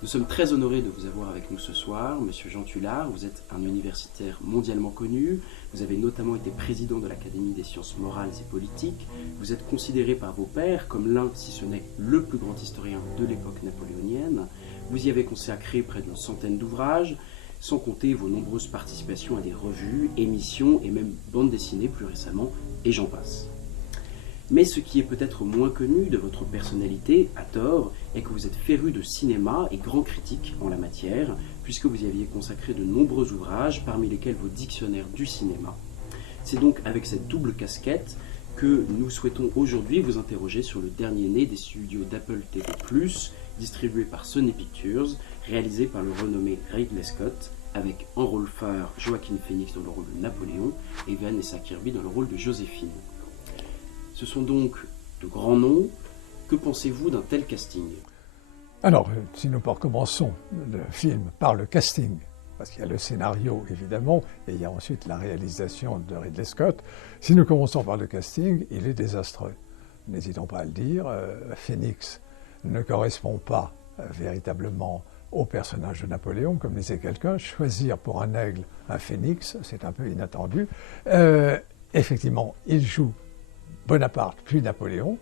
Nous sommes très honorés de vous avoir avec nous ce soir. Monsieur Jean Tullard, vous êtes un universitaire mondialement connu. Vous avez notamment été président de l'Académie des sciences morales et politiques. Vous êtes considéré par vos pairs comme l'un, si ce n'est le plus grand historien de l'époque napoléonienne. Vous y avez consacré près d'une centaine d'ouvrages, sans compter vos nombreuses participations à des revues, émissions et même bandes dessinées plus récemment, et j'en passe. Mais ce qui est peut-être moins connu de votre personnalité, à tort, est que vous êtes féru de cinéma et grand critique en la matière, puisque vous y aviez consacré de nombreux ouvrages, parmi lesquels vos dictionnaires du cinéma. C'est donc avec cette double casquette que nous souhaitons aujourd'hui vous interroger sur le dernier né des studios d'Apple TV+, distribué par Sony Pictures, réalisé par le renommé Ridley Scott, avec en rôle phare Joaquin Phoenix dans le rôle de Napoléon et Vanessa Kirby dans le rôle de Joséphine. Ce sont donc de grands noms. Que pensez-vous d'un tel casting? Alors, si nous recommençons le film par le casting, parce qu'il y a le scénario évidemment, et il y a ensuite la réalisation de Ridley Scott, si nous commençons par le casting, il est désastreux. N'hésitons pas à le dire, Phoenix ne correspond pas véritablement au personnage de Napoléon, comme disait quelqu'un, choisir pour un aigle un phénix, c'est un peu inattendu. Effectivement, il joue Bonaparte puis Napoléon.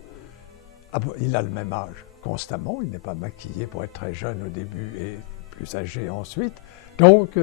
Il a le même âge constamment, il n'est pas maquillé pour être très jeune au début et plus âgé ensuite. Donc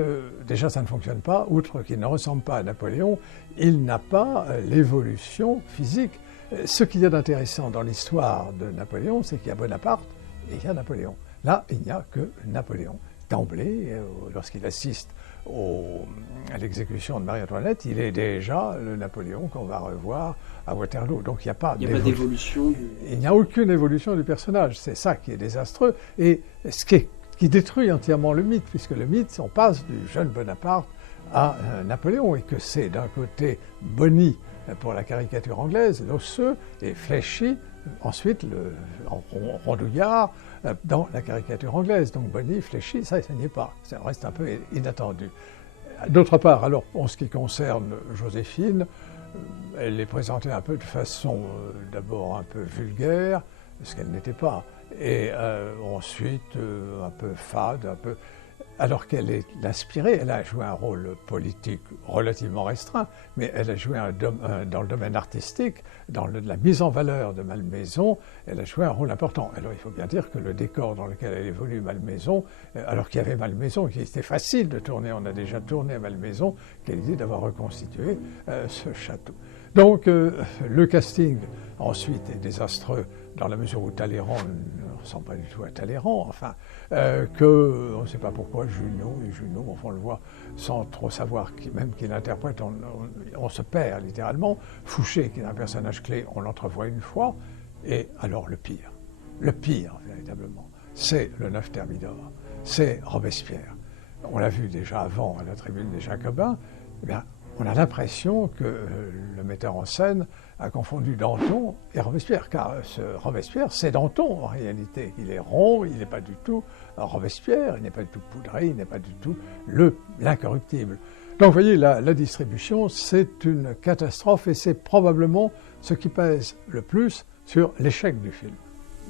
déjà ça ne fonctionne pas, outre qu'il ne ressemble pas à Napoléon, il n'a pas l'évolution physique. Ce qu'il y a d'intéressant dans l'histoire de Napoléon, c'est qu'il y a Bonaparte et il y a Napoléon. Là, il n'y a que Napoléon. D'emblée, lorsqu'il assiste à l'exécution de Marie-Antoinette, il est déjà le Napoléon qu'on va revoir à Waterloo. Donc il n'y a pas d'évolution. Il n'y a aucune évolution du personnage. C'est ça qui est désastreux. Et ce qui détruit entièrement le mythe, puisque le mythe, on passe du jeune Bonaparte à Napoléon, et que c'est d'un côté Bonny pour la caricature anglaise, l'osseux, et Fléchy, ensuite rondouillard, dans la caricature anglaise. Donc Bonny, Fléchy, ça n'y est pas. Ça reste un peu inattendu. D'autre part, alors, en ce qui concerne Joséphine, elle est présentée un peu de façon d'abord un peu vulgaire, ce qu'elle n'était pas, et ensuite un peu fade, un peu... Alors qu'elle est inspirée, elle a joué un rôle politique relativement restreint, mais elle a joué dans le domaine artistique, dans la mise en valeur de Malmaison, elle a joué un rôle important. Alors il faut bien dire que le décor dans lequel elle évolue, Malmaison, alors qu'il y avait Malmaison, qui était facile de tourner, on a déjà tourné à Malmaison, quelle idée d'avoir reconstitué ce château. Donc le casting ensuite est désastreux dans la mesure où Talleyrand ne ressemble pas du tout à Talleyrand, enfin, on ne sait pas pourquoi Junot, enfin on le voit sans trop savoir même qu'il interprète, on se perd littéralement. Fouché, qui est un personnage clé, on l'entrevoit une fois, et alors le pire véritablement, c'est le 9 Thermidor, c'est Robespierre. On l'a vu déjà avant à la tribune des Jacobins, eh bien, on a l'impression que le metteur en scène a confondu Danton et Robespierre, car ce Robespierre, c'est Danton en réalité. Il est rond, il n'est pas du tout Robespierre, il n'est pas du tout poudré, il n'est pas du tout l'incorruptible. Donc vous voyez, la distribution, c'est une catastrophe et c'est probablement ce qui pèse le plus sur l'échec du film.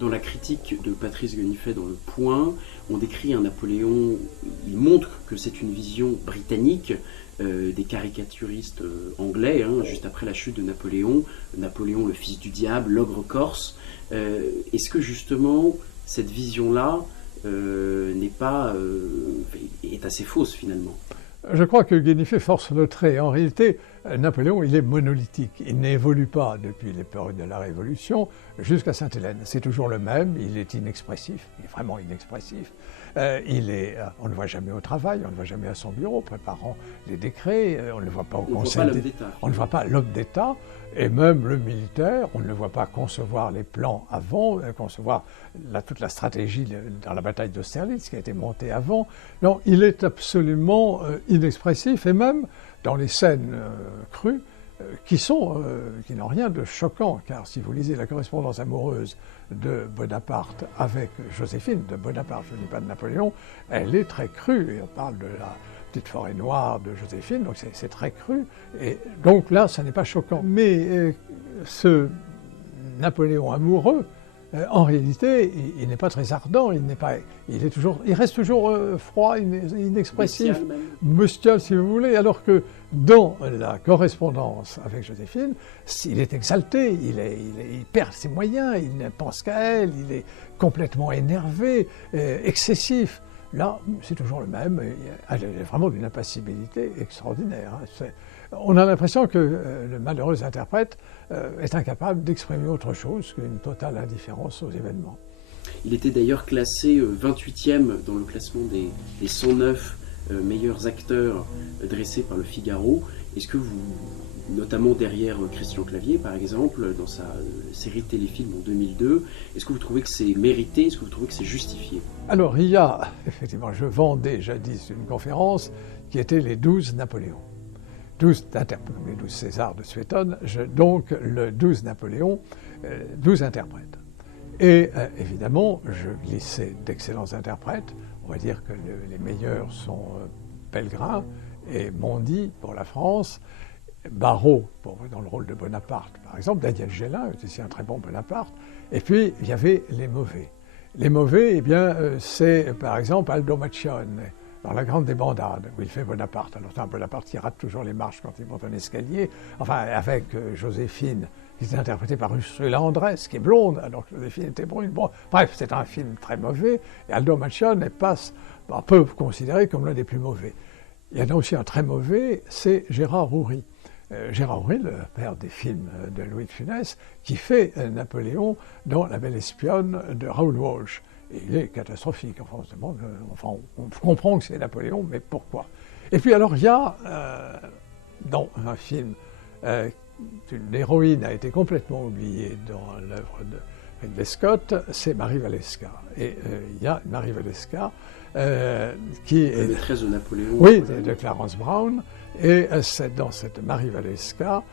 Dans la critique de Patrice Guenifet dans Le Point, on décrit un Napoléon, il montre que c'est une vision britannique, des caricaturistes anglais, juste après la chute de Napoléon, le fils du diable, l'ogre corse. Est-ce que justement cette vision-là est assez fausse finalement? Je crois que Guenifet force le trait. En réalité, Napoléon, il est monolithique. Il n'évolue pas depuis les périodes de la Révolution jusqu'à Sainte-Hélène. C'est toujours le même, il est inexpressif, il est vraiment inexpressif. On ne le voit jamais au travail, on ne le voit jamais à son bureau préparant les décrets, on ne le voit pas au Conseil d'État. On ne voit pas l'homme d'État, et même le militaire, on ne le voit pas concevoir les plans avant, concevoir toute la stratégie dans la bataille d'Austerlitz qui a été montée avant. Non, il est absolument inexpressif, et même dans les scènes crues, qui n'ont rien de choquant, car si vous lisez la correspondance amoureuse de Bonaparte avec Joséphine, de Bonaparte, je ne dis pas de Napoléon, elle est très crue, et on parle de la petite forêt noire de Joséphine, donc c'est très cru, et donc là, ça n'est pas choquant. Mais ce Napoléon amoureux, en réalité, il n'est pas très ardent, il reste toujours froid, inexpressif, bestial si vous voulez, alors que dans la correspondance avec Joséphine, il est exalté, il perd ses moyens, il ne pense qu'à elle, il est complètement énervé, excessif. Là, c'est toujours le même, elle est vraiment d'une impassibilité extraordinaire. On a l'impression que le malheureux interprète est incapable d'exprimer autre chose qu'une totale indifférence aux événements. Il était d'ailleurs classé 28e dans le classement des 109 meilleurs acteurs dressés par le Figaro. Est-ce que vous, notamment derrière Christian Clavier par exemple, dans sa série de téléfilms en 2002, est-ce que vous trouvez que c'est mérité, est-ce que vous trouvez que c'est justifié? Alors il y a, effectivement, je vendais jadis une conférence qui était les 12 Napoléons. 12 les 12 Césars de Suétone, donc le 12 Napoléon, 12 interprètes. Et évidemment, je glissais d'excellents interprètes. On va dire que les meilleurs sont Pellegrin et Mondy pour la France, Barrault dans le rôle de Bonaparte, par exemple, Daniel Gélin est aussi un très bon Bonaparte. Et puis, il y avait les mauvais. Les mauvais, eh bien, c'est par exemple Aldo Maccione, dans La Grande Débandade, où il fait Bonaparte. Alors c'est un Bonaparte qui rate toujours les marches quand il monte un escalier, enfin avec Joséphine, qui est interprétée par Ursula Andress, qui est blonde, alors que Joséphine était brune. Bon, bref, c'est un film très mauvais, et Aldo Maccione on peut considérer comme l'un des plus mauvais. Il y en a aussi un très mauvais, c'est Gérard Houry. Gérard Houry, le père des films de Louis de Funès, qui fait Napoléon dans La Belle Espionne de Raoul Walsh. Et il est catastrophique. On comprend que c'est Napoléon, mais pourquoi? Et puis alors, il y a dans un film, l'héroïne a été complètement oubliée dans l'œuvre de Ridley Scott, c'est Marie Walewska. Et il y a Marie Walewska qui est... La maîtresse de Napoléon. Oui, de Clarence Brown. Et dans cette Marie Walewska,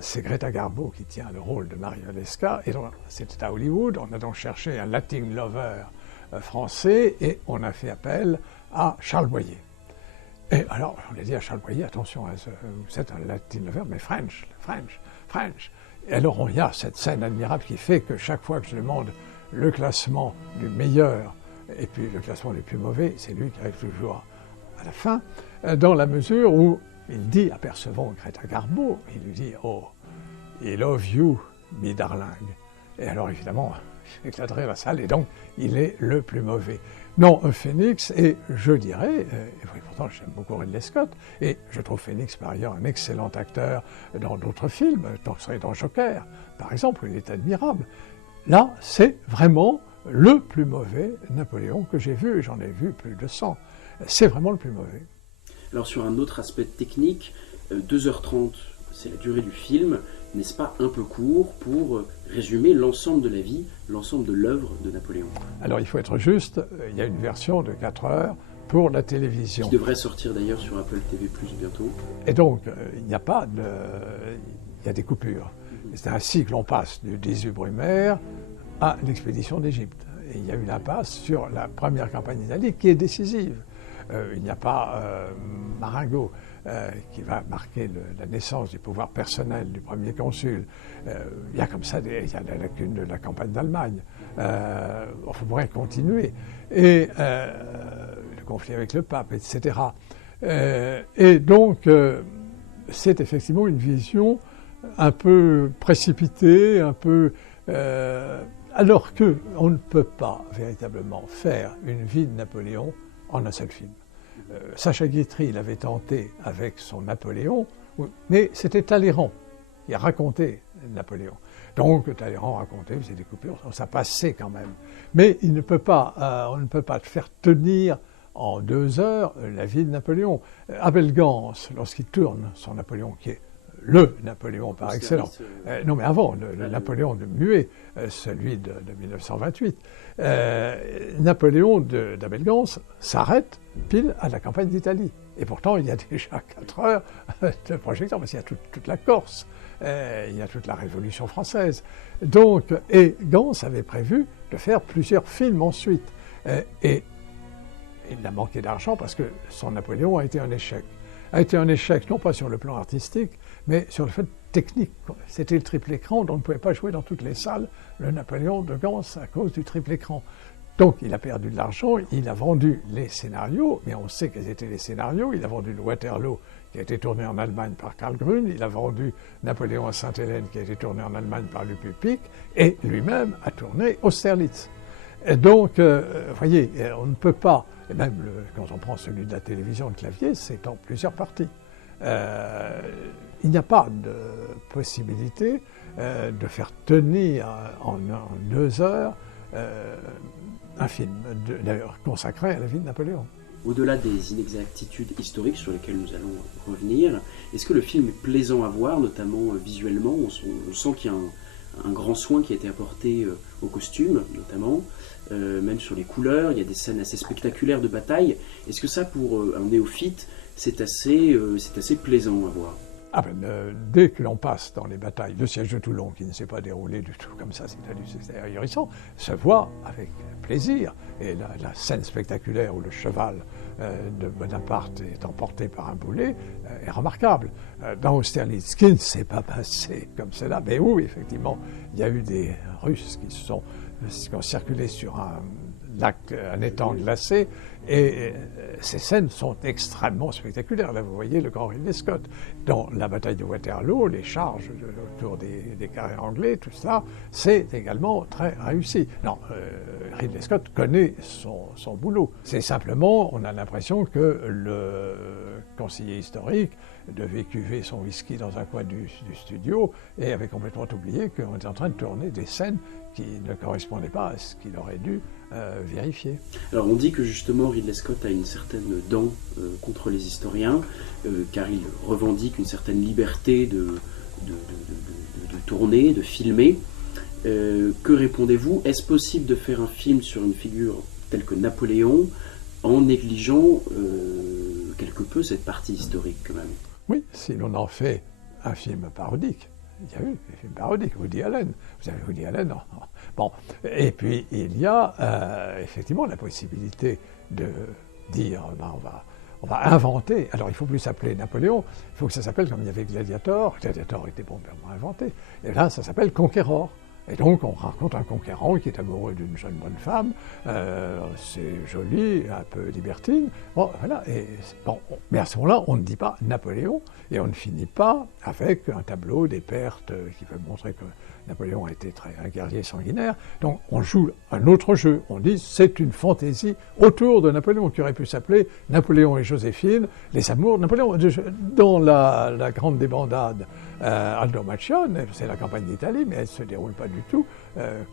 c'est Greta Garbo qui tient le rôle de Marie Walewska. Et donc, c'était à Hollywood. On a donc cherché un Latin lover français et on a fait appel à Charles Boyer. Et alors, on a dit à Charles Boyer, attention, vous êtes un Latin lover, mais French. Et alors, il y a cette scène admirable qui fait que chaque fois que je demande le classement du meilleur et puis le classement des plus mauvais, c'est lui qui arrive toujours à la fin, dans la mesure où il dit, apercevant Greta Garbo, il lui dit « Oh, I love you, me darling ». Et alors évidemment, il éclaterait la salle, et donc il est le plus mauvais. Non, Phoenix, et je dirais, et pourtant j'aime beaucoup Ridley Scott, et je trouve Phoenix par ailleurs un excellent acteur dans d'autres films, dans Joker, par exemple, il est admirable. Là, c'est vraiment le plus mauvais Napoléon que j'ai vu, et j'en ai vu plus de 100. C'est vraiment le plus mauvais. Alors sur un autre aspect technique, 2h30, c'est la durée du film, n'est-ce pas un peu court pour résumer l'ensemble de la vie, l'ensemble de l'œuvre de Napoléon? Alors il faut être juste, il y a une version de 4 heures pour la télévision. Qui devrait sortir d'ailleurs sur Apple TV+ bientôt. Et donc, il n'y a pas de... il y a des coupures. C'est ainsi que l'on passe du 18 Brumaire à l'expédition d'Égypte. Et il y a une impasse sur la première campagne d'Italie qui est décisive. Il n'y a pas Marengo qui va marquer la naissance du pouvoir personnel du premier consul. Il y a comme ça il y a la lacune de la campagne d'Allemagne. On pourrait continuer. Et le conflit avec le pape, etc. Et donc, c'est effectivement une vision un peu précipitée, un peu... alors qu'on ne peut pas véritablement faire une vie de Napoléon en un seul film. Sacha Guitry l'avait tenté avec son Napoléon, mais c'était Talleyrand qui a raconté Napoléon. Donc Talleyrand racontait, faisait des coupures, ça passait quand même. Mais on ne peut pas faire tenir en 2 heures la vie de Napoléon. Abel Gans, lorsqu'il tourne son Napoléon, qui est le Napoléon par excellence. Non, mais avant, le Napoléon de Muet, celui de 1928. Napoléon d'Abel Gans s'arrête pile à la campagne d'Italie. Et pourtant, il y a déjà 4 heures de projecteur, parce qu'il y a toute la Corse, il y a toute la Révolution française. Donc, et Gans avait prévu de faire plusieurs films ensuite. Et il a manqué d'argent parce que son Napoléon a été un échec. A été un échec non pas sur le plan artistique, mais sur le fait technique. C'était le triple écran, donc on ne pouvait pas jouer dans toutes les salles le Napoléon de Gans à cause du triple écran. Donc il a perdu de l'argent, il a vendu les scénarios, mais on sait quels étaient les scénarios. Il a vendu le Waterloo, qui a été tourné en Allemagne par Karl Grün, il a vendu Napoléon à Sainte-Hélène, qui a été tourné en Allemagne par Lupu Pick, et lui-même a tourné Austerlitz. Et donc, vous voyez, on ne peut pas, et même quand on prend celui de la télévision de Clavier, c'est en plusieurs parties. Il n'y a pas de possibilité de faire tenir en 2 heures un film, d'ailleurs consacré à la vie de Napoléon. Au-delà des inexactitudes historiques sur lesquelles nous allons revenir, est-ce que le film est plaisant à voir, notamment visuellement? On sent qu'il y a un grand soin qui a été apporté aux costumes, notamment, même sur les couleurs. Il y a des scènes assez spectaculaires de bataille. Est-ce que ça, pour un néophyte, c'est assez plaisant à voir? Dès que l'on passe dans les batailles, le siège de Toulon, qui ne s'est pas déroulé du tout comme ça, c'est ahurissant, se voit avec plaisir. Et la scène spectaculaire où le cheval de Bonaparte est emporté par un boulet est remarquable. Dans Austerlitz, ce qui ne s'est pas passé comme cela, mais où effectivement il y a eu des Russes qui ont circulé sur un étang glacé, et ces scènes sont extrêmement spectaculaires. Là, vous voyez le grand Ridley Scott. Dans la bataille de Waterloo, les charges autour des carrés anglais, tout ça, c'est également très réussi. Non, Ridley Scott connaît son boulot. C'est simplement, on a l'impression que le conseiller historique devait cuver son whisky dans un coin du studio et avait complètement oublié qu'on était en train de tourner des scènes qui ne correspondaient pas à ce qu'il aurait dû vérifier. Alors on dit que justement Ridley Scott a une certaine dent contre les historiens, car il revendique une certaine liberté de tourner, de filmer. Que répondez-vous? Est-ce possible de faire un film sur une figure telle que Napoléon en négligeant quelque peu cette partie historique quand même? Oui, si l'on en fait un film parodique. Il y a eu des films parodiques, Woody Allen. Vous avez Woody Allen, non. Bon. Et puis, il y a effectivement la possibilité de dire, on va inventer. Alors, il ne faut plus s'appeler Napoléon, il faut que ça s'appelle comme il y avait Gladiator. Gladiator était complètement inventé. Et là, ça s'appelle Conqueror. Et donc, on raconte un conquérant qui est amoureux d'une jeune bonne femme. C'est joli, un peu libertine. Bon, voilà. Mais à ce moment-là, on ne dit pas Napoléon et on ne finit pas avec un tableau des pertes qui peut montrer que Napoléon a été un guerrier sanguinaire. Donc, on joue un autre jeu. On dit c'est une fantaisie autour de Napoléon qui aurait pu s'appeler Napoléon et Joséphine, les amours de Napoléon. Dans la grande débandade, Aldo Macione, c'est la campagne d'Italie, mais elle ne se déroule pas du tout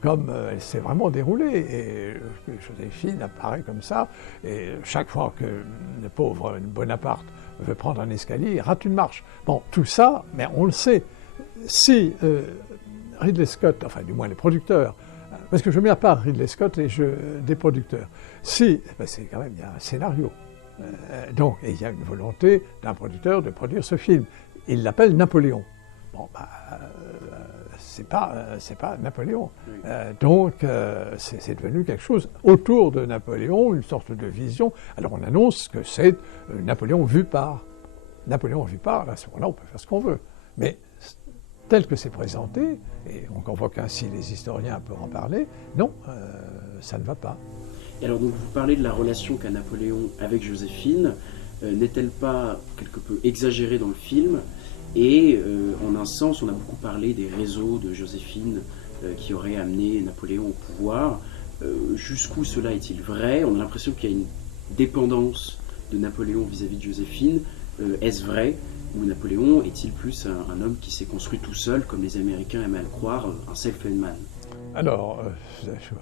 comme elle s'est vraiment déroulée. Et Joséphine apparaît comme ça, et chaque fois que le pauvre Bonaparte veut prendre un escalier, il rate une marche. Bon, tout ça, mais on le sait. Si Ridley Scott, enfin du moins les producteurs, parce que je mets à part Ridley Scott et des producteurs, c'est quand même, il y a un scénario. Donc, et il y a une volonté d'un producteur de produire ce film. Il l'appelle Napoléon. Bon, c'est pas Napoléon. Oui. Donc, c'est devenu quelque chose autour de Napoléon, une sorte de vision. Alors, on annonce que c'est Napoléon vu par. Napoléon vu par, à ce moment-là, on peut faire ce qu'on veut. Mais tel que c'est présenté, et on convoque ainsi les historiens pour en parler, non, ça ne va pas. Et alors, donc, vous parlez de la relation qu'a Napoléon avec Joséphine. N'est-elle pas quelque peu exagérée dans le film? Et en un sens, on a beaucoup parlé des réseaux de Joséphine qui auraient amené Napoléon au pouvoir. Jusqu'où cela est-il vrai? On a l'impression qu'il y a une dépendance de Napoléon vis-à-vis de Joséphine. Est-ce vrai? Ou Napoléon est-il plus un homme qui s'est construit tout seul, comme les Américains aiment à le croire, un self-made man? Alors,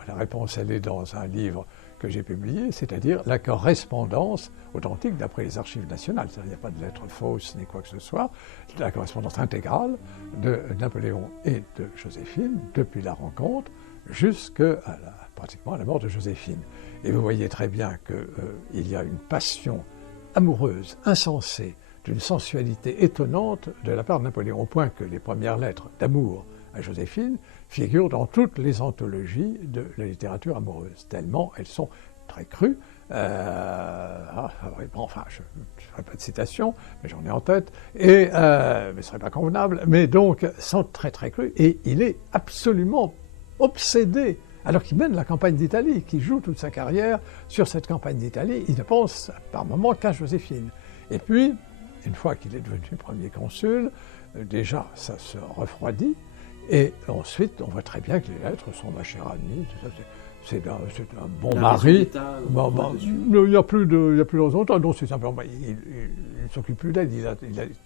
la réponse, elle est dans un livre que j'ai publié, c'est-à-dire la correspondance authentique d'après les archives nationales. C'est-à-dire, il n'y a pas de lettres fausses ni quoi que ce soit. La correspondance intégrale de Napoléon et de Joséphine depuis la rencontre jusqu'à pratiquement à la mort de Joséphine. Et vous voyez très bien qu'il y a une passion amoureuse, insensée, d'une sensualité étonnante de la part de Napoléon, au point que les premières lettres d'amour à Joséphine figurent dans toutes les anthologies de la littérature amoureuse, tellement elles sont très crues. Oui, bon, enfin, je ne ferai pas de citation, mais j'en ai en tête, et, mais ce ne serait pas convenable, mais donc, sont très très crus, et il est absolument obsédé, alors qu'il mène la campagne d'Italie, qu'il joue toute sa carrière sur cette campagne d'Italie, il ne pense par moments qu'à Joséphine. Et puis, une fois qu'il est devenu premier consul, déjà, ça se refroidit, et ensuite, on voit très bien que les lettres sont ma chère amie, tout ça, c'est un bon mari. Il n'y a plus de raison. Non, c'est simplement, il ne s'occupe plus d'elle. Il a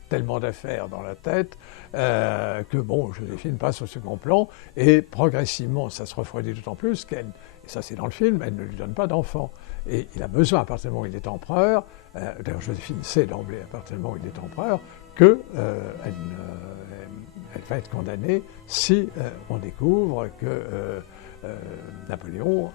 tellement d'affaires dans la tête que, bon, Joséphine passe au second plan. Et progressivement, ça se refroidit d'autant plus qu'elle, et ça c'est dans le film, elle ne lui donne pas d'enfant. Et il a besoin, à partir du moment où il est empereur, d'ailleurs Joséphine sait d'emblée, à partir du moment où il est empereur, qu'elle va être condamnée si on découvre que Napoléon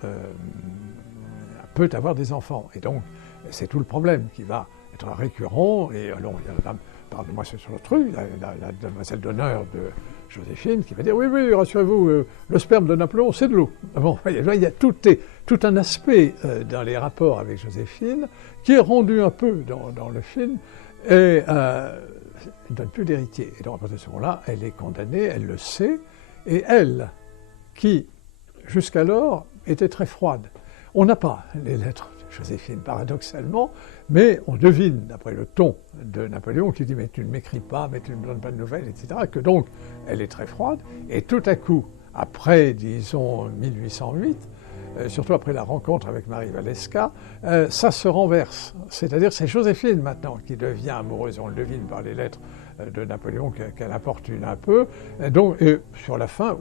peut avoir des enfants. Et donc, c'est tout le problème qui va être récurrent. Et alors, il y a la dame, pardonnez-moi sur le truc, la demoiselle d'honneur de Joséphine qui va dire, oui, oui, rassurez-vous, le sperme de Napoléon, c'est de l'eau. Bon, il y a tout un aspect dans les rapports avec Joséphine qui est rendu un peu dans le film, et elle ne donne plus d'héritier. Et donc, à partir de ce moment-là, elle est condamnée, elle le sait, et elle, qui jusqu'alors était très froide. On n'a pas les lettres de Joséphine, paradoxalement, mais on devine, d'après le ton de Napoléon, qui dit « mais tu ne m'écris pas, mais tu ne me donnes pas de nouvelles », etc., que donc elle est très froide, et tout à coup, après, disons, 1808, surtout après la rencontre avec Marie Walewska, ça se renverse. C'est-à-dire c'est Joséphine maintenant qui devient amoureuse, on le devine par les lettres de Napoléon qu'elle importune un peu, donc sur la fin,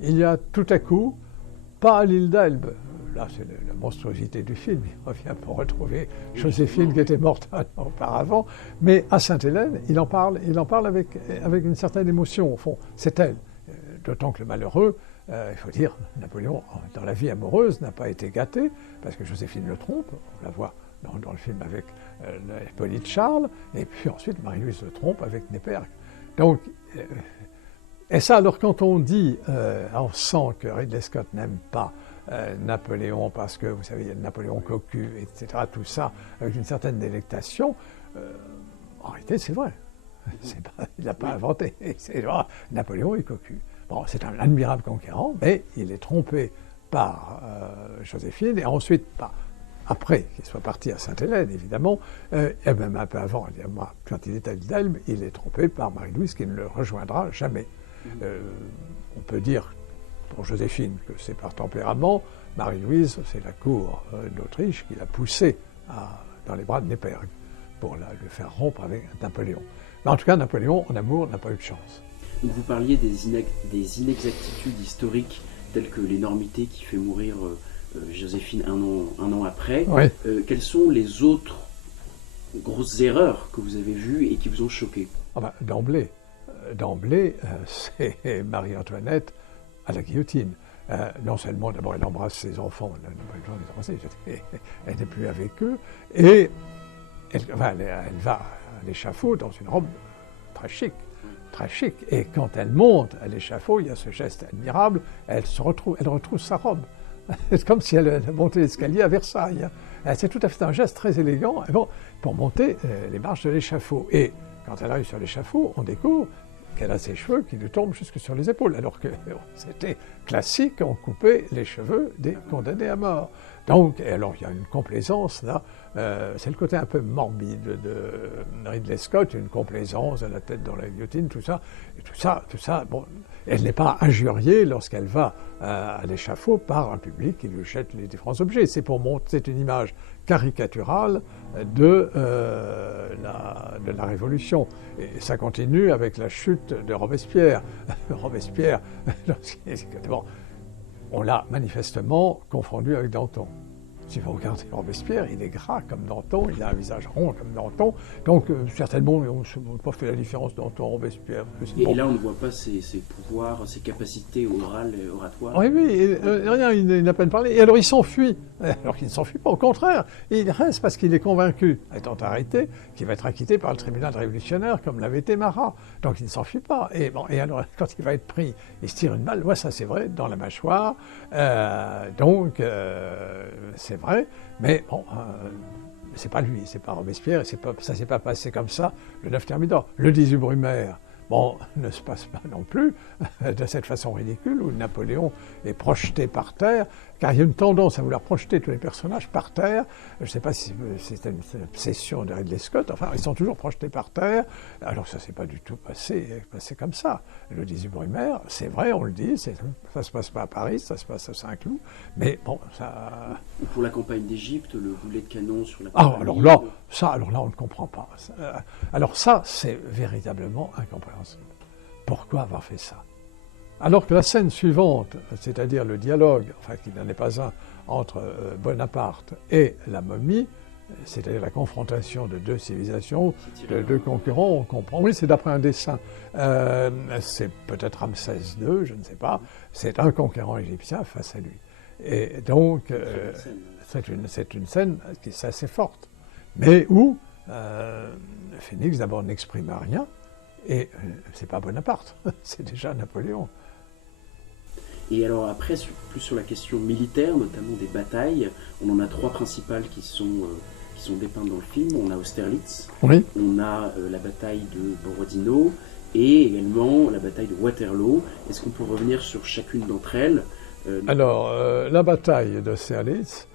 il y a tout à coup, pas à l'île d'Elbe, là c'est la monstruosité du film, il revient pour retrouver Joséphine qui était morte un an auparavant, mais à Sainte-Hélène, il en parle avec une certaine émotion, au fond, c'est elle. D'autant que le malheureux, il faut dire, Napoléon, dans la vie amoureuse, n'a pas été gâté, parce que Joséphine le trompe, on la voit dans le film avec Hippolyte Charles, et puis ensuite Marie-Louise le trompe avec Népergue. Donc, et ça, alors quand on dit, on sent que Ridley Scott n'aime pas Napoléon parce que, vous savez, il y a Napoléon cocu, etc., tout ça, avec une certaine délectation, en réalité, c'est vrai. Il n'a pas inventé. C'est vrai, Napoléon est cocu. Bon, c'est un admirable conquérant, mais il est trompé par Joséphine, et ensuite, après qu'il soit parti à Sainte-Hélène, évidemment, et même un peu avant, quand il est à l'île d'Elbe, il est trompé par Marie-Louise, qui ne le rejoindra jamais. On peut dire pour Joséphine que c'est par tempérament. Marie-Louise, c'est la cour d'Autriche qui l'a poussé dans les bras de Népergue pour le faire rompre avec Napoléon. Mais en tout cas, Napoléon, en amour, n'a pas eu de chance. Donc vous parliez des inexactitudes historiques telles que l'énormité qui fait mourir Joséphine un an après. Oui. Quelles sont les autres grosses erreurs que vous avez vues et qui vous ont choqué? D'emblée, c'est Marie-Antoinette à la guillotine. Non seulement, d'abord, elle embrasse ses enfants, elle n'a pas eu le temps de les embrasser, elle n'est plus avec eux, et elle va à l'échafaud dans une robe très chic. Et quand elle monte à l'échafaud, il y a ce geste admirable, elle retrouve sa robe. C'est comme si elle montait l'escalier à Versailles. C'est tout à fait un geste très élégant pour monter les marches de l'échafaud. Et quand elle arrive sur l'échafaud, on découvre qu'elle a ses cheveux qui lui tombent jusque sur les épaules, alors que c'était classique, on coupait les cheveux des condamnés à mort. Donc, et alors il y a une complaisance là, c'est le côté un peu morbide de Ridley Scott, une complaisance à la tête dans la guillotine, tout ça, bon, elle n'est pas injuriée lorsqu'elle va à l'échafaud par un public qui lui jette les différents objets. C'est une image caricaturale de la Révolution. Et ça continue avec la chute de Robespierre. Robespierre, on l'a manifestement confondu avec Danton. Si vous regardez Robespierre, il est gras comme Danton, il a un visage rond comme Danton, donc certainement on n'a pas fait la différence Danton-Robespierre. Et là on ne voit pas ses pouvoirs, ses capacités orales et oratoires. Oui, rien, il n'a pas de parler. Et alors il s'enfuit alors qu'il ne s'enfuit pas, au contraire, il reste parce qu'il est convaincu, étant arrêté, qu'il va être acquitté par le tribunal révolutionnaire, comme l'avait été Marat. Donc il ne s'enfuit pas. Et alors, quand il va être pris, il se tire une balle, ouais, ça c'est vrai, dans la mâchoire, c'est vrai, mais bon, c'est pas lui, c'est pas Robespierre, et ça s'est pas passé comme ça le 9 Thermidor. Le 18 Brumaire, bon, ne se passe pas non plus de cette façon ridicule où Napoléon est projeté par terre, car il y a une tendance à vouloir projeter tous les personnages par terre. Je ne sais pas si c'était une obsession de Ridley Scott, enfin, ils sont toujours projetés par terre, alors que ça ne s'est pas du tout passé comme ça. Le 18 Brumaire, c'est vrai, on le dit, ça ne se passe pas à Paris, ça se passe à Saint-Cloud, mais bon, ça... Pour la campagne d'Égypte, le boulet de canon sur la Ah, alors là, on ne comprend pas. Alors ça, c'est véritablement incompréhensible. Pourquoi avoir fait ça? Alors que la scène suivante, c'est-à-dire le dialogue, enfin qu'il n'en est pas un, entre Bonaparte et la momie, c'est-à-dire la confrontation de deux civilisations, de deux concurrents, on comprend. Oui, c'est d'après un dessin. C'est peut-être Ramsès II, je ne sais pas. C'est un conquérant égyptien face à lui. Et donc, c'est une scène qui est assez forte, mais où Phénix d'abord n'exprime rien, et c'est pas Bonaparte, c'est déjà Napoléon. Et alors après, plus sur la question militaire, notamment des batailles, on en a trois principales qui sont dépeintes dans le film. On a Austerlitz, oui. On a la bataille de Borodino et également la bataille de Waterloo. Est-ce qu'on peut revenir sur chacune d'entre elles? Alors, la bataille d'Austerlitz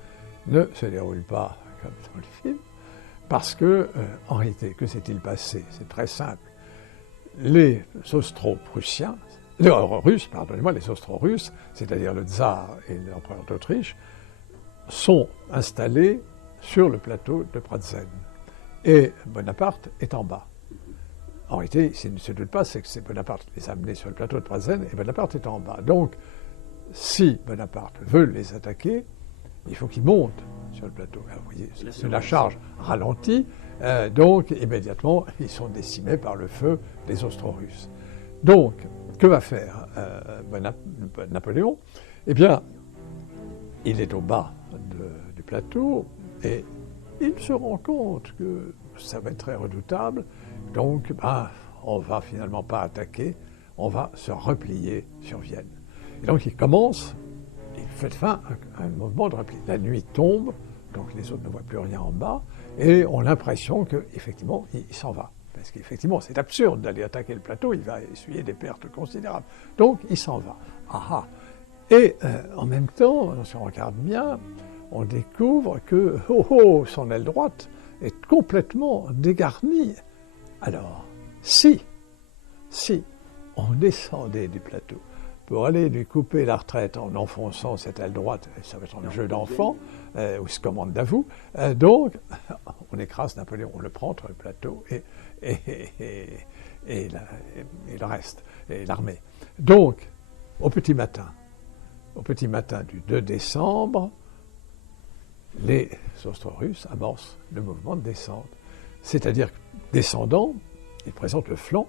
ne se déroule pas comme dans le film, parce que, en réalité, que s'est-il passé? C'est très simple. Les Austro-Prussiens, les Austro-Russes, c'est-à-dire le tsar et l'empereur d'Autriche, sont installés sur le plateau de Pratzen. Et Bonaparte est en bas. En réalité, s'il ne se doute pas, c'est que c'est Bonaparte qui les a amenés sur le plateau de Pratzen et Bonaparte est en bas. Donc, si Bonaparte veut les attaquer, il faut qu'ils montent sur le plateau. Alors, vous voyez, la charge ralentit, donc immédiatement, ils sont décimés par le feu des Austro-Russes. Donc, que va faire Napoléon? Eh bien, il est au bas du plateau et il se rend compte que ça va être très redoutable. Donc, on ne va finalement pas attaquer, on va se replier sur Vienne. Et donc, il fait fin à un mouvement de repli. La nuit tombe, donc les autres ne voient plus rien en bas, et ont l'impression qu'effectivement, il s'en va. Parce qu'effectivement, c'est absurde d'aller attaquer le plateau, il va essuyer des pertes considérables. Donc, il s'en va. Ah. Et en même temps, si on regarde bien, on découvre que son aile droite est complètement dégarnie. Alors, si on descendait du plateau pour aller lui couper la retraite en enfonçant cette aile droite, ça va être un jeu d'enfant, où se commande Davout, donc on écrase Napoléon, on le prend entre le plateau et le reste, et l'armée. Donc, au petit matin du 2 décembre, les Austro-Russes amorcent le mouvement de descente. C'est-à-dire que, descendant, ils présentent le flanc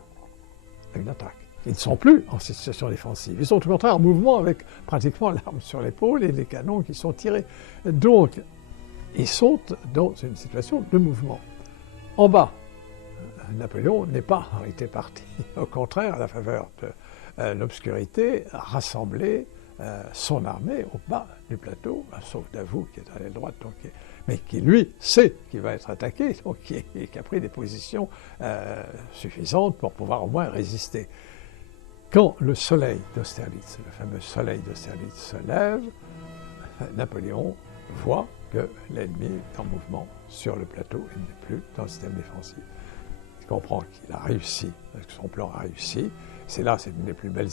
à une attaque. Ils ne sont plus en situation défensive. Ils sont au contraire en mouvement avec pratiquement l'arme sur l'épaule et les canons qui sont tirés. Donc, ils sont dans une situation de mouvement. En bas, Napoléon n'est pas arrêté parti. Au contraire, à la faveur de l'obscurité, rassembler son armée au bas du plateau, sauf Davout qui est à l'aile droite, donc, mais qui lui sait qu'il va être attaqué, donc qui a pris des positions suffisantes pour pouvoir au moins résister. Quand le soleil d'Austerlitz, le fameux soleil d'Austerlitz se lève, Napoléon voit que l'ennemi est en mouvement sur le plateau, il n'est plus dans le système défensif. Il comprend qu'il a réussi, que son plan a réussi. C'est une des plus belles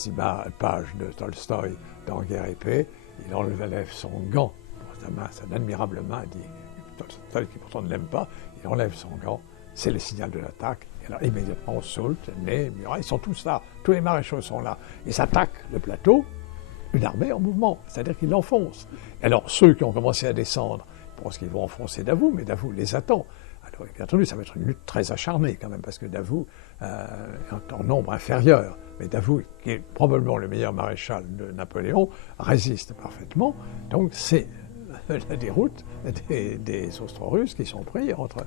pages de Tolstoï dans Guerre et Paix. Il enlève son gant pour sa main, sa admirable main, dit Tolstoï, qui pourtant ne l'aime pas, il enlève son gant, c'est le signal de l'attaque. Et alors immédiatement, Soult, Ney, Murat, ils sont tous là, tous les maréchaux sont là. Ils s'attaquent le plateau, une armée en mouvement, c'est-à-dire qu'ils l'enfoncent. Alors ceux qui ont commencé à descendre pensent qu'ils vont enfoncer Davout, mais Davout les attend. Alors bien entendu, ça va être une lutte très acharnée quand même, parce que Davout est en nombre inférieur. Mais Davout, qui est probablement le meilleur maréchal de Napoléon, résiste parfaitement. Donc c'est la déroute des Austro-Russes qui sont pris entre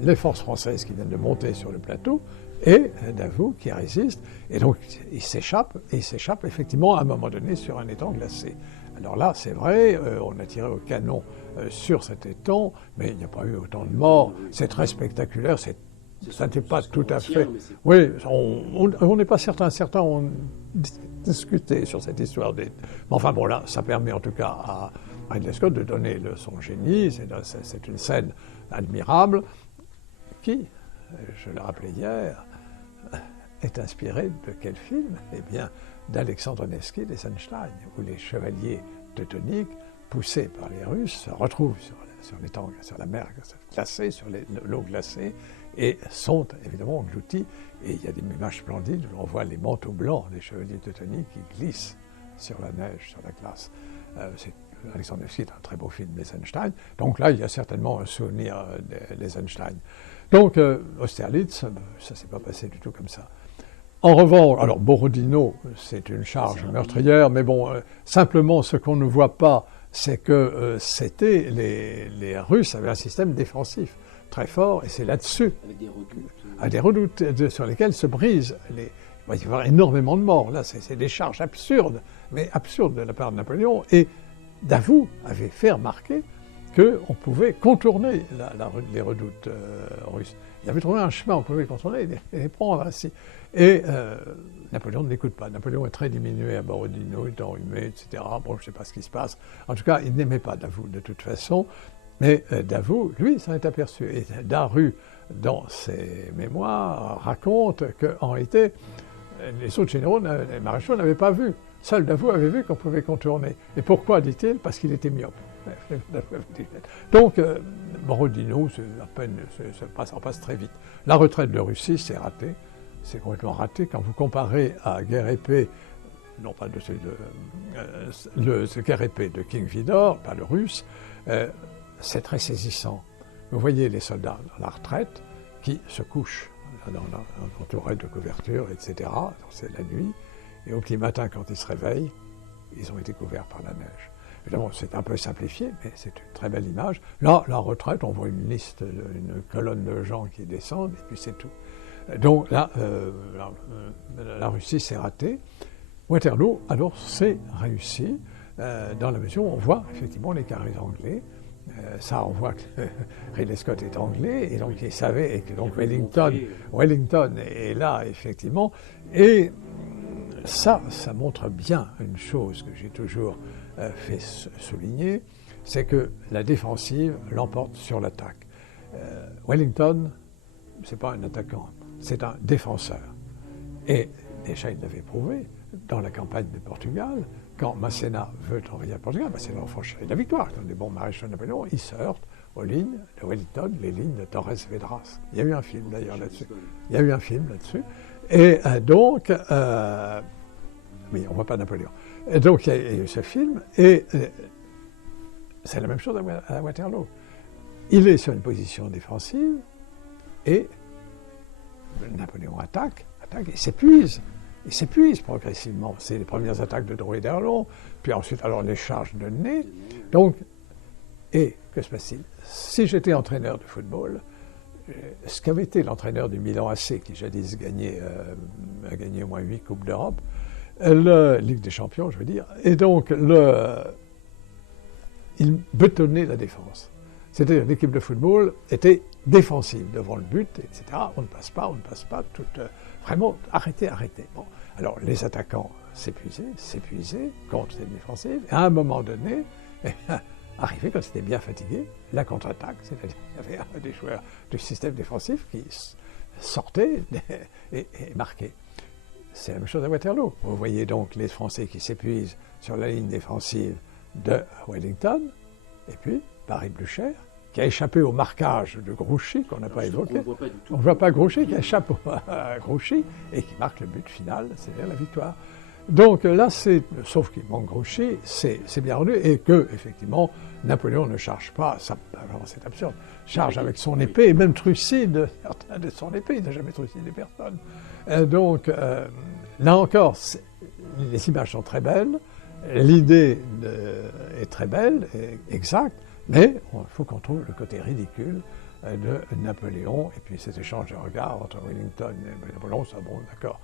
les forces françaises qui viennent de monter sur le plateau et Davout qui résiste. Et donc il s'échappe effectivement à un moment donné sur un étang glacé. Alors là, c'est vrai, on a tiré au canon sur cet étang, mais il n'y a pas eu autant de morts. C'est très spectaculaire, ça n'était pas tout à fait... Oui, on n'est pas certain. Certains ont discuté sur cette histoire. Mais enfin bon, là, ça permet en tout cas à Ridley Scott de donner son génie. C'est une scène admirable qui, je le rappelais hier, est inspirée de quel film? Eh bien, d'Alexandre Nevsky, des Einstein, où les chevaliers teutoniques, poussés par les Russes, se retrouvent sur l'étang, sur la mer glacée, sur l'eau glacée, et sont évidemment engloutis. Et il y a des images splendides où on voit les manteaux blancs des chevaliers teutoniques qui glissent sur la neige, sur la glace. Alexandre Nevsky est un très beau film, les Einstein. Donc là, il y a certainement un souvenir des Einstein. Donc, Austerlitz, ça ne s'est pas passé du tout comme ça. En revanche, alors Borodino, c'est une charge meurtrière, mais bon, simplement ce qu'on ne voit pas, c'est que les Russes avaient un système défensif très fort, et c'est là-dessus, avec des redoutes sur lesquelles se brisent il va y avoir énormément de morts. Là, c'est des charges absurdes, mais absurdes de la part de Napoléon, et Davout avait fait remarquer qu'on pouvait contourner les redoutes russes. Il avait trouvé un chemin, on pouvait contourner et les prendre ainsi. Et Napoléon ne l'écoute pas. Napoléon est très diminué à Borodino, il est enrhumé, etc. Bon, je ne sais pas ce qui se passe. En tout cas, il n'aimait pas Davout de toute façon. Mais Davout, lui, s'en est aperçu. Et Daru, dans ses mémoires, raconte qu'en réalité, les autres généraux, les maréchaux n'avaient pas vu. Seul Davout avait vu qu'on pouvait contourner. Et pourquoi, dit-il? Parce qu'il était myope. Donc, Borodino, ça passe très vite. La retraite de Russie, c'est raté. C'est complètement raté. Quand vous comparez à Guerre-épée, non pas de ce Guerre-épée de King Vidor, pas le russe, c'est très saisissant. Vous voyez les soldats à la retraite qui se couchent entourés de couvertures, etc. C'est la nuit. Et au petit matin, quand ils se réveillent, ils ont été couverts par la neige. Évidemment, c'est un peu simplifié, mais c'est une très belle image. Là, la retraite, on voit une liste, une colonne de gens qui descendent, et puis c'est tout. Donc là, la Russie, c'est raté. Waterloo, alors, c'est réussi, dans la mesure où on voit effectivement les carrés anglais. Ça, on voit que Ridley Scott est anglais, et donc il savait, et que donc Wellington est là, effectivement. Et ça montre bien une chose que j'ai toujours fait souligner, c'est que la défensive l'emporte sur l'attaque. Wellington, c'est pas un attaquant, c'est un défenseur. Et déjà, il l'avait prouvé dans la campagne de Portugal. Quand Masséna veut envahir le Portugal, Masséna enfonce la victoire. Quand les bons maréchaux de Napoléon, ils se heurtent aux lignes de Wellington, les lignes de Torres Vedras. Il y a eu un film d'ailleurs là-dessus. Et donc, oui, on ne voit pas Napoléon. Et donc, il y a eu ce film, et c'est la même chose à Waterloo. Il est sur une position défensive, et Napoléon attaque, et s'épuise. Il s'épuise progressivement. C'est les premières attaques de Drouet d'Erlon, puis ensuite, alors, les charges de Ney. Donc, et que se passe-t-il? Si j'étais entraîneur de football, ce qu'avait été l'entraîneur du Milan AC, qui jadis a gagné au moins 8 Coupes d'Europe, Ligue des Champions, je veux dire, et donc il bétonnait la défense. C'est-à-dire l'équipe de football était défensive devant le but, etc. On ne passe pas, vraiment, arrêtez. Bon. Alors les attaquants s'épuisaient contre cette défensive, et à un moment donné, arrivé quand c'était bien fatigué, la contre-attaque, c'est-à-dire qu'il y avait un des joueurs du système défensif qui sortait et marquait. C'est la même chose à Waterloo. Vous voyez donc les Français qui s'épuisent sur la ligne défensive de Wellington, et puis Paris-Blücher, qui a échappé au marquage de Grouchy, qu'on n'a pas évoqué. On ne voit pas Grouchy, qui échappe à Grouchy, et qui marque le but final, c'est-à-dire la victoire. Donc là, sauf qu'il manque Grouchy, c'est bien rendu, et que, effectivement, Napoléon ne charge pas, c'est absurde, charge avec son épée, et même trucide certains de son épée, il n'a jamais trucidé personne. Donc, là encore, les images sont très belles, l'idée est très belle, et exacte, mais il faut qu'on trouve le côté ridicule de Napoléon, et puis cet échange de regards entre Wellington et Napoléon, ça bon, d'accord.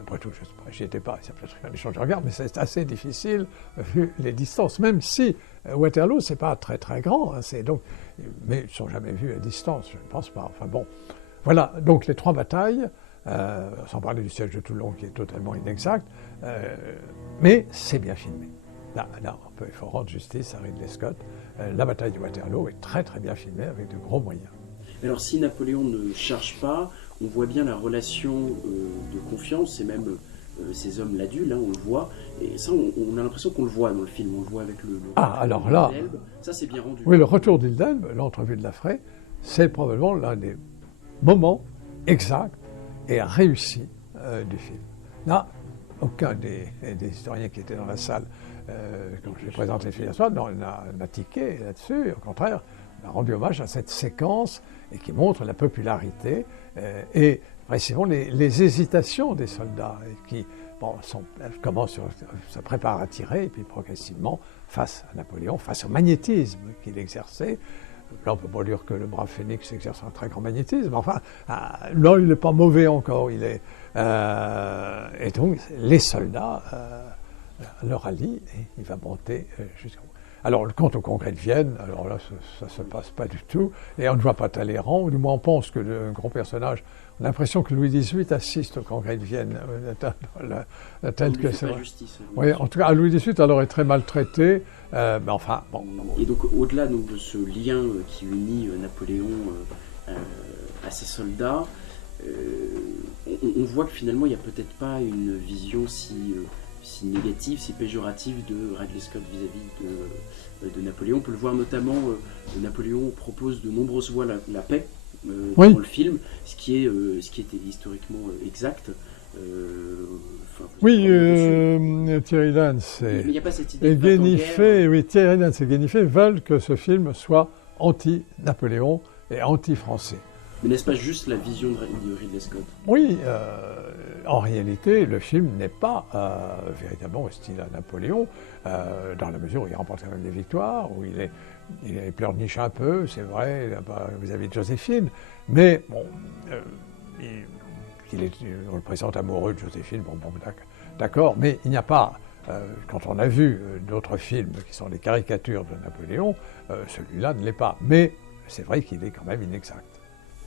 Après tout, je sais pas, j'y étais pas, ça peut être un échange de regards, mais c'est assez difficile vu les distances, même si Waterloo, c'est pas très très grand, hein, mais ils ne sont jamais vus à distance, je ne pense pas. Enfin bon, voilà, donc les 3 batailles, sans parler du siège de Toulon qui est totalement inexact, mais c'est bien filmé. Là, il faut rendre justice à Ridley Scott. La bataille de Waterloo est très très bien filmée avec de gros moyens. Alors si Napoléon ne charge pas, on voit bien la relation de confiance, et même ces hommes l'adulent, hein, on le voit, et ça on a l'impression qu'on le voit dans le film, on le voit avec le alors là, d'Elbe. Ça c'est bien rendu. Oui, le retour d'Île d'Elbe, l'entrevue de la Fraye, c'est probablement l'un des moments exacts et réussis du film. Là, aucun des historiens qui étaient dans la salle quand je l'ai présenté le film ce soir n'a tiqué là-dessus, au contraire, on a rendu hommage à cette séquence et qui montre la popularité et précisément les hésitations des soldats qui commencent se préparent à tirer et puis progressivement face à Napoléon, face au magnétisme qu'il exerçait. Là, on ne peut pas dire que le brave Phénix exerce un très grand magnétisme, enfin, là, il n'est pas mauvais encore. Et donc, les soldats le rallient et il va monter jusqu'au bout. Alors, quant au congrès de Vienne, alors là, ça ne se passe pas du tout. Et on ne voit pas Talleyrand, ou du moins on pense que le grand personnage, on a l'impression que Louis XVIII assiste au congrès de Vienne, tel que c'est. Oui, en tout cas, Louis XVIII alors est très maltraité, mais enfin, bon. Et donc, au-delà donc, de ce lien qui unit Napoléon à ses soldats, on voit que finalement, il n'y a peut-être pas une vision si négative, si péjorative de Ridley Scott vis-à-vis de Napoléon. On peut le voir notamment, Napoléon propose de nombreuses fois la paix dans le film, ce qui était historiquement exact. Thierry Lance mais il n'y a pas cette idée et Guéniffé, Thierry Lance et Guéniffé veulent que ce film soit anti-Napoléon et anti-français. Mais n'est-ce pas juste la vision de Ridley Scott? Oui, en réalité, le film n'est pas véritablement hostile à Napoléon, dans la mesure où il remporte quand même des victoires, où il pleurniche un peu, c'est vrai, vis-à-vis de Joséphine, mais bon, on le présente amoureux de Joséphine, bon d'accord, mais il n'y a pas, quand on a vu d'autres films qui sont des caricatures de Napoléon, celui-là ne l'est pas, mais c'est vrai qu'il est quand même inexact.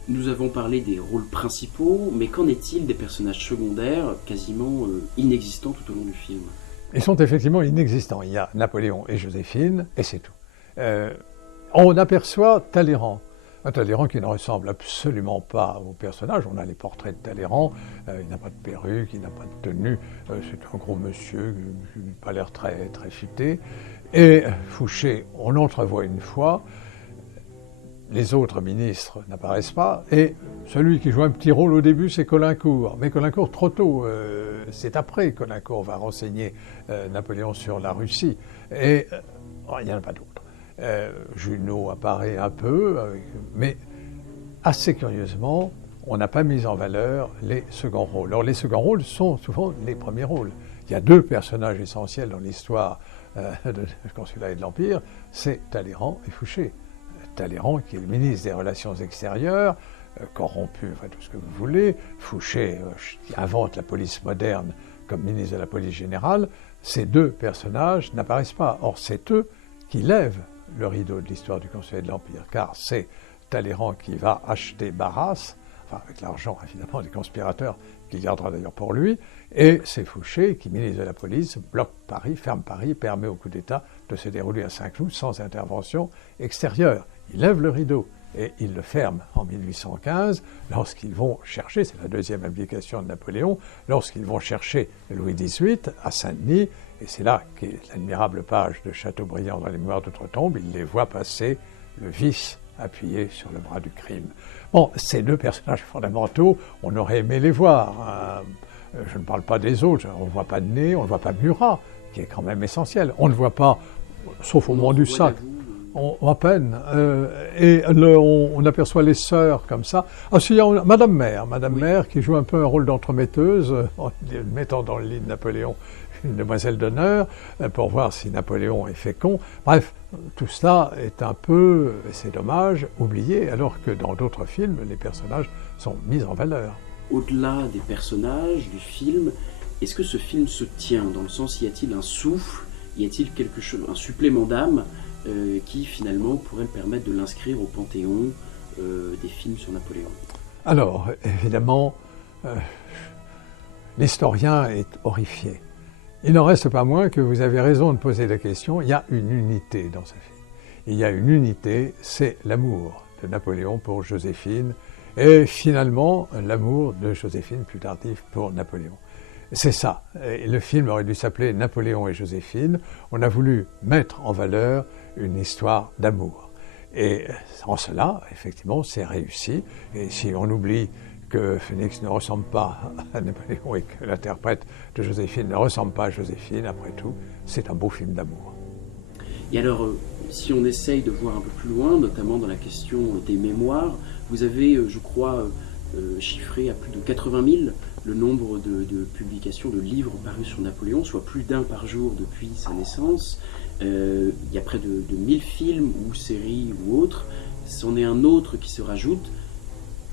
Nous avons parlé des rôles principaux, mais qu'en est-il des personnages secondaires quasiment inexistants tout au long du film? Ils sont effectivement inexistants. Il y a Napoléon et Joséphine, et c'est tout. On aperçoit Talleyrand. Un Talleyrand qui ne ressemble absolument pas au personnage. On a les portraits de Talleyrand, il n'a pas de perruque, il n'a pas de tenue, c'est un gros monsieur qui n'a pas l'air très, très futé. Et Fouché, on l'entrevoit une fois. Les autres ministres n'apparaissent pas, et celui qui joue un petit rôle au début, c'est Caulaincourt. Mais Caulaincourt, trop tôt, c'est après Caulaincourt va renseigner Napoléon sur la Russie, et il n'y en a pas d'autres. Junot apparaît un peu, mais assez curieusement, on n'a pas mis en valeur les seconds rôles. Alors les seconds rôles sont souvent les premiers rôles. Il y a 2 personnages essentiels dans l'histoire du Consulat et de l'Empire, c'est Talleyrand et Fouché. Talleyrand, qui est le ministre des Relations extérieures, corrompu, enfin tout ce que vous voulez, Fouché, qui invente la police moderne comme ministre de la police générale, ces 2 personnages n'apparaissent pas. Or, c'est eux qui lèvent le rideau de l'histoire du Consulat de l'Empire, car c'est Talleyrand qui va acheter Barras, enfin avec l'argent évidemment des conspirateurs, qu'il gardera d'ailleurs pour lui, et c'est Fouché qui, ministre de la police, bloque Paris, ferme Paris, permet au coup d'État de se dérouler à Saint-Cloud sans intervention extérieure. Il lève le rideau et il le ferme en 1815 lorsqu'ils vont chercher, c'est la 2e abdication de Napoléon, lorsqu'ils vont chercher Louis XVIII à Saint-Denis, et c'est là qu'est l'admirable page de Chateaubriand dans les Mémoires d'Outre-Tombe, il les voit passer, le vice appuyé sur le bras du crime. Bon, ces 2 personnages fondamentaux, on aurait aimé les voir. Je ne parle pas des autres, on ne voit pas de nez, on ne voit pas Murat, qui est quand même essentiel. On ne voit pas, sauf au moment du sac, à peine. On aperçoit les sœurs comme ça. Ah, si, il y a Madame Mère qui joue un peu un rôle d'entremetteuse, en mettant dans le lit de Napoléon une demoiselle d'honneur pour voir si Napoléon est fécond. Bref, tout cela est un peu, c'est dommage, oublié, alors que dans d'autres films, les personnages sont mis en valeur. Au-delà des personnages, du film, est-ce que ce film se tient? Dans le sens, y a-t-il un souffle, y a-t-il quelque chose, un supplément d'âme qui finalement pourrait le permettre de l'inscrire au panthéon des films sur Napoléon? Alors, évidemment, l'historien est horrifié. Il n'en reste pas moins que vous avez raison de poser la question, il y a une unité dans ce film. Il y a une unité, c'est l'amour de Napoléon pour Joséphine, et finalement l'amour de Joséphine plus tardif pour Napoléon. C'est ça. Et le film aurait dû s'appeler Napoléon et Joséphine. On a voulu mettre en valeur une histoire d'amour. Et en cela, effectivement, c'est réussi. Et si on oublie que Phénix ne ressemble pas à Napoléon et que l'interprète de Joséphine ne ressemble pas à Joséphine, après tout, c'est un beau film d'amour. Et alors, si on essaye de voir un peu plus loin, notamment dans la question des mémoires, vous avez, je crois, chiffré à plus de 80 000 le nombre de publications de livres parus sur Napoléon, soit plus d'un par jour depuis sa naissance. Il y a près de 1000 films ou séries ou autres. C'en est un autre qui se rajoute,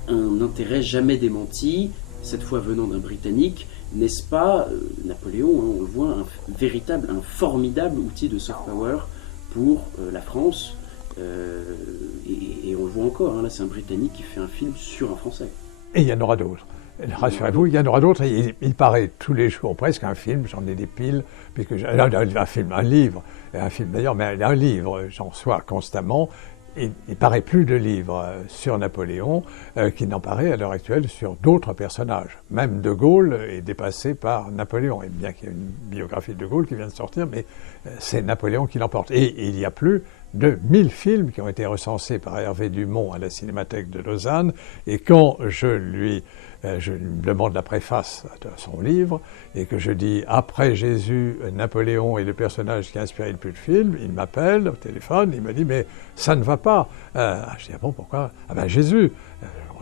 un intérêt jamais démenti, cette fois venant d'un Britannique, n'est-ce pas, Napoléon, hein, on le voit, un formidable outil de soft power pour la France, et on le voit encore, hein, là c'est un Britannique qui fait un film sur un Français. Et il y en aura d'autres. Rassurez-vous, il y en aura d'autres. Il paraît tous les jours presque un film, j'en ai des piles, puisque un livre, un film d'ailleurs, mais un livre, j'en reçois constamment. Il paraît plus de livres sur Napoléon qu'il n'en paraît à l'heure actuelle sur d'autres personnages. Même De Gaulle est dépassé par Napoléon. Et bien qu'il y ait une biographie de De Gaulle qui vient de sortir, mais c'est Napoléon qui l'emporte. Et il y a plus de 1000 films qui ont été recensés par Hervé Dumont à la Cinémathèque de Lausanne. Et quand je lui demande la préface de son livre et que je dis « Après Jésus, Napoléon est le personnage qui a inspiré le plus de films », il m'appelle au téléphone, il me dit « Mais ça ne va pas ». Je dis « Ah bon, pourquoi ?»« Ah ben Jésus ».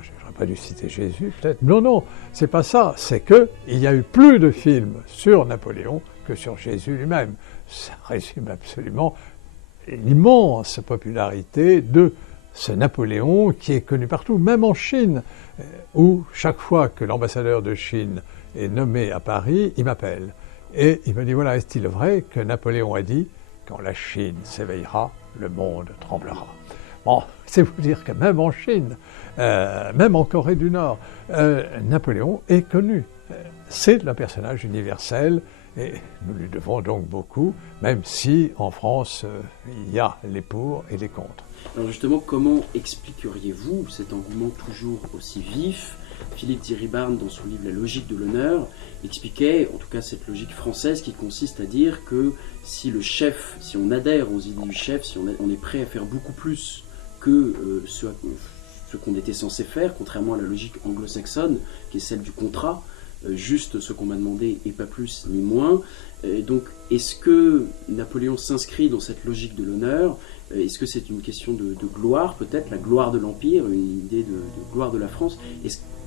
Je n'aurais pas dû citer Jésus, peut-être. Non, c'est pas ça. C'est qu'il y a eu plus de films sur Napoléon que sur Jésus lui-même. Ça résume absolument l'immense popularité de ce Napoléon qui est connu partout, même en Chine, où chaque fois que l'ambassadeur de Chine est nommé à Paris, il m'appelle. Et il me dit, voilà, est-il vrai que Napoléon a dit « Quand la Chine s'éveillera, le monde tremblera ». Bon, c'est vous dire que même en Chine, même en Corée du Nord, Napoléon est connu. C'est un personnage universel et nous lui devons donc beaucoup, même si en France, il y a les pour et les contre. Alors justement, comment expliqueriez-vous cet engouement toujours aussi vif? Philippe Diribarne, dans son livre La logique de l'honneur, expliquait, en tout cas cette logique française qui consiste à dire que si le chef, si on adhère aux idées du chef, si on est prêt à faire beaucoup plus que ce qu'on était censé faire, contrairement à la logique anglo-saxonne, qui est celle du contrat, juste ce qu'on m'a demandé et pas plus ni moins. Donc est-ce que Napoléon s'inscrit dans cette logique de l'honneur? Est-ce que c'est une question de gloire, peut-être, la gloire de l'Empire, une idée de gloire de la France?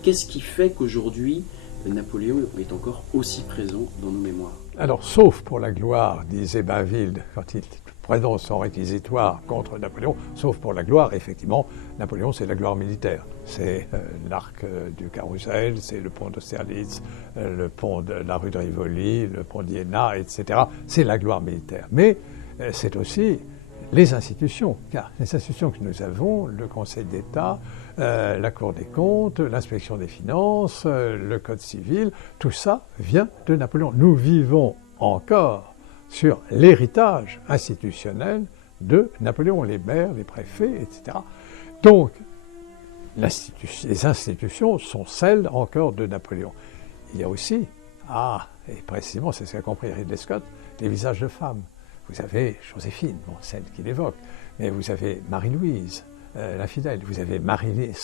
Qu'est-ce qui fait qu'aujourd'hui, Napoléon est encore aussi présent dans nos mémoires? Alors, sauf pour la gloire, disait Bainville, quand il prononce son réquisitoire contre Napoléon, sauf pour la gloire, effectivement, Napoléon, c'est la gloire militaire. C'est l'arc du Carrousel, c'est le pont d'Austerlitz, le pont de la rue de Rivoli, le pont d'Iéna, etc. C'est la gloire militaire. Mais c'est aussi les institutions, car les institutions que nous avons, le Conseil d'État, la Cour des comptes, l'inspection des finances, le Code civil, tout ça vient de Napoléon. Nous vivons encore sur l'héritage institutionnel de Napoléon, les maires, les préfets, etc. Donc, les institutions sont celles encore de Napoléon. Il y a aussi, et précisément, c'est ce qu'a compris Ridley Scott, les visages de femmes. Vous avez Joséphine, bon, celle qu'il évoque, mais vous avez Marie-Louise, l'infidèle, vous avez Marie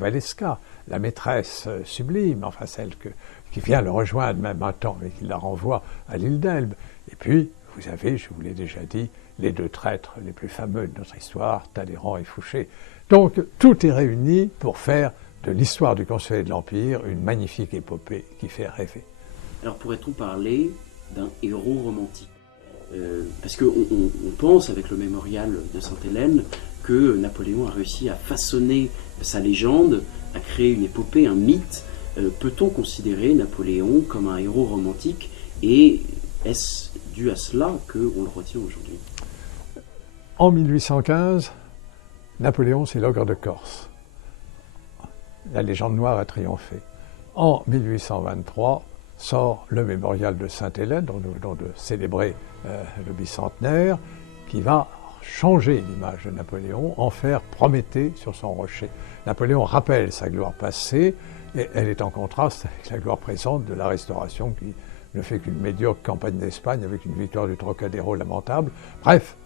Walewska, la maîtresse sublime, enfin celle qui vient le rejoindre même un temps, mais qui la renvoie à l'île d'Elbe. Et puis, vous avez, je vous l'ai déjà dit, les deux traîtres les plus fameux de notre histoire, Talleyrand et Fouché. Donc, tout est réuni pour faire de l'histoire du Conseil de l'Empire une magnifique épopée qui fait rêver. Alors, pourrait-on parler d'un héros romantique. Parce qu'on pense, avec le mémorial de Sainte-Hélène, que Napoléon a réussi à façonner sa légende, à créer une épopée, un mythe. Peut-on considérer Napoléon comme un héros romantique, et est-ce dû à cela qu'on le retient aujourd'hui? En 1815, Napoléon, c'est l'ogre de Corse. La légende noire a triomphé. En 1823, sort le mémorial de Sainte-Hélène, dont nous venons de célébrer le bicentenaire, qui va changer l'image de Napoléon, en faire Prométhée sur son rocher. Napoléon rappelle sa gloire passée, et elle est en contraste avec la gloire présente de la Restauration, qui ne fait qu'une médiocre campagne d'Espagne avec une victoire du Trocadéro lamentable. Bref,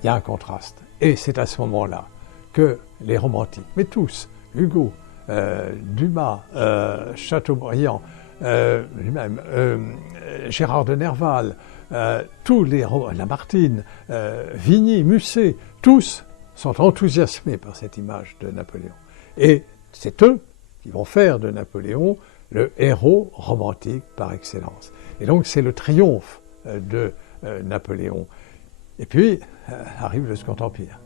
il y a un contraste. Et c'est à ce moment-là que les romantiques, mais tous, Hugo, Dumas, Chateaubriand, lui-même, Gérard de Nerval, tous les Lamartine, Vigny, Musset, tous sont enthousiasmés par cette image de Napoléon. Et c'est eux qui vont faire de Napoléon le héros romantique par excellence. Et donc c'est le triomphe de Napoléon. Et puis arrive le Second Empire.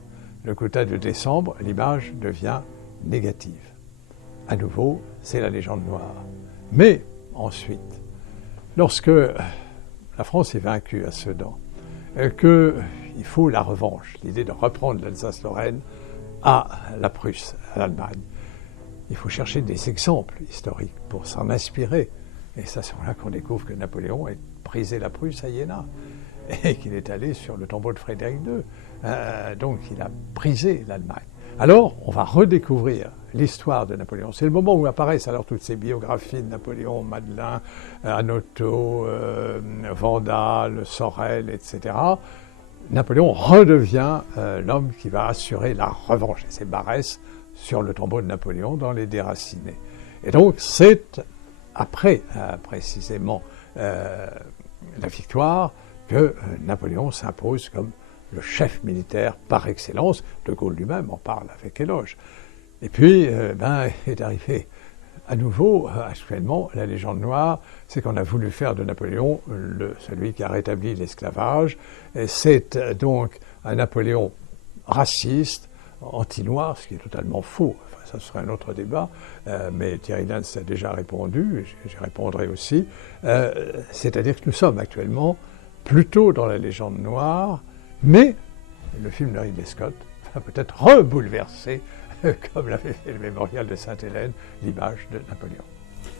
Le coup d'État de décembre, l'image devient négative. À nouveau, c'est la légende noire. Mais ensuite, lorsque la France est vaincue à Sedan, qu'il faut la revanche, l'idée de reprendre l'Alsace-Lorraine à la Prusse, à l'Allemagne, il faut chercher des exemples historiques pour s'en inspirer. Et c'est à ce moment-là qu'on découvre que Napoléon a brisé la Prusse à Iéna et qu'il est allé sur le tombeau de Frédéric II. Donc il a brisé l'Allemagne. Alors on va redécouvrir l'histoire de Napoléon. C'est le moment où apparaissent alors toutes ces biographies de Napoléon, Madelin, Hanoteau, Vandal, Sorel, etc. Napoléon redevient l'homme qui va assurer la revanche. Et c'est Barès sur le tombeau de Napoléon dans Les Déracinés. Et donc c'est après précisément la victoire que Napoléon s'impose comme le chef militaire par excellence. De Gaulle lui-même en parle avec éloge. Et puis, est arrivé à nouveau, actuellement, la légende noire, c'est qu'on a voulu faire de Napoléon celui qui a rétabli l'esclavage. C'est donc un Napoléon raciste, anti-noir, ce qui est totalement faux. Enfin, ça serait un autre débat, mais Thierry Lens a déjà répondu, j'y répondrai aussi. C'est-à-dire que nous sommes actuellement plutôt dans la légende noire, mais le film de Ridley Scott va peut-être rebouleverser, comme l'avait fait le mémorial de Sainte-Hélène, l'image de Napoléon.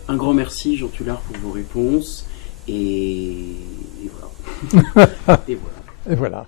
Un grand merci, Jean Tullard, pour vos réponses. Et voilà. Et voilà. Et voilà.